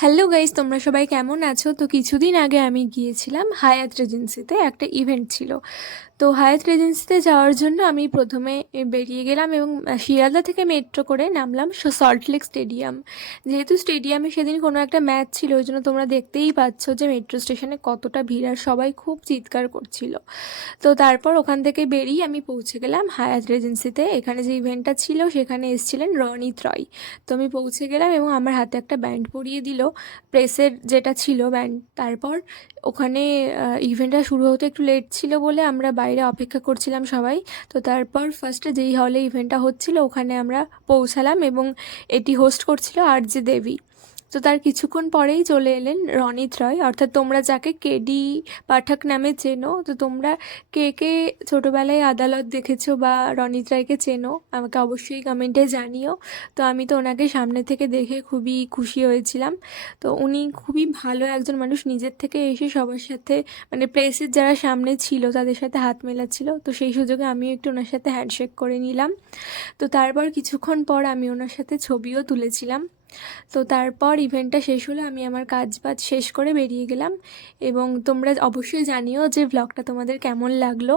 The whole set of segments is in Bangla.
হ্যালো গাইস, তোমরা সবাই কেমন আছো? তো কিছুদিন আগে আমি গিয়েছিলাম হায়াত রেজেন্সিতে, একটা ইভেন্ট ছিল। তো হায়াত রেজেন্সিতে যাওয়ার জন্য আমি প্রথমে বেরিয়ে গেলাম এবং শিয়ালদা থেকে মেট্রো করে নামলাম সল্টলেক স্টেডিয়াম। যেহেতু স্টেডিয়ামে সেদিন কোনো একটা ম্যাচ ছিল, ওই জন্য তোমরা দেখতেই পাচ্ছ যে মেট্রো স্টেশনে কতটা ভিড়, আর সবাই খুব চিৎকার করছিল। তো তারপর ওখান থেকে বেরিয়ে আমি পৌঁছে গেলাম হায়াত রেজেন্সিতে। এখানে যে ইভেন্টটা ছিল সেখানে এসেছিলেন রনিত রয়। তো আমি পৌঁছে গেলাম এবং আমার হাতে একটা ব্যান্ড পরিয়ে দিল, প্রেসের যেটা ছিল ব্যান্ড। তারপর ওখানে ইভেন্টটা শুরু হতে একটু লেট ছিল বলে আমরা বাইরে অপেক্ষা করছিলাম সবাই। তো তারপর ফার্স্টে যেই হলে ইভেন্টটা হচ্ছিল ওখানে আমরা পৌঁছালাম এবং এটি হোস্ট করছিল আর জে দেবী। তো তার কিছুক্ষণ পরেই চলে এলেন রনিত রয়, অর্থাৎ তোমরা যাকে কেডি পাঠক নামে চেনো। তো তোমরা কে কে ছোটোবেলায় আদালত দেখেছো বা রনিত রায়কে চেনো আমাকে অবশ্যই কমেন্টে জানিও। তো আমি তো ওনাকে সামনে থেকে দেখে খুবই খুশি হয়েছিলাম। তো উনি খুবই ভালো একজন মানুষ, নিজের থেকে এসে সবার সাথে, মানে প্রেসের যারা সামনে ছিল তাদের সাথে হাত মেলাচ্ছিল। তো সেই সুযোগে আমিও একটু ওনার সাথে হ্যান্ডশেক করে নিলাম। তো তারপর কিছুক্ষণ পর আমি ওনার সাথে ছবিও তুলেছিলাম। তো তারপর ইভেন্টটা শেষ হলো, আমি আমার কাজ বাজ শেষ করে বেরিয়ে গেলাম। এবং তোমরা অবশ্যই জানিও যে ব্লগটা তোমাদের কেমন লাগলো।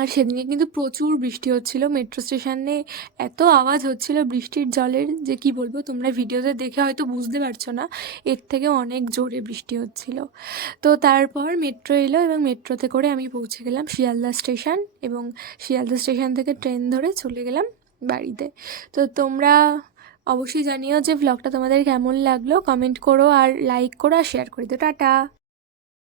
আর সেদিনে কিন্তু প্রচুর বৃষ্টি হচ্ছিল, মেট্রো স্টেশনে এত আওয়াজ হচ্ছিল বৃষ্টির জলের যে কি বলবো, তোমরা ভিডিওতে দেখে হয়তো বুঝতে পারছো না, এর থেকে অনেক জোরে বৃষ্টি হচ্ছিল। তো তারপর মেট্রো এলো এবং মেট্রোতে করে আমি পৌঁছে গেলাম শিয়ালদা স্টেশন, এবং শিয়ালদা স্টেশন থেকে ট্রেন ধরে চলে গেলাম বাড়িতে। তো তোমরা অবশ্যই জানিও যে ভ্লগটা তোমাদের কেমন লাগলো, কমেন্ট করো আর লাইক করো আর শেয়ার করে দিও। টাটা।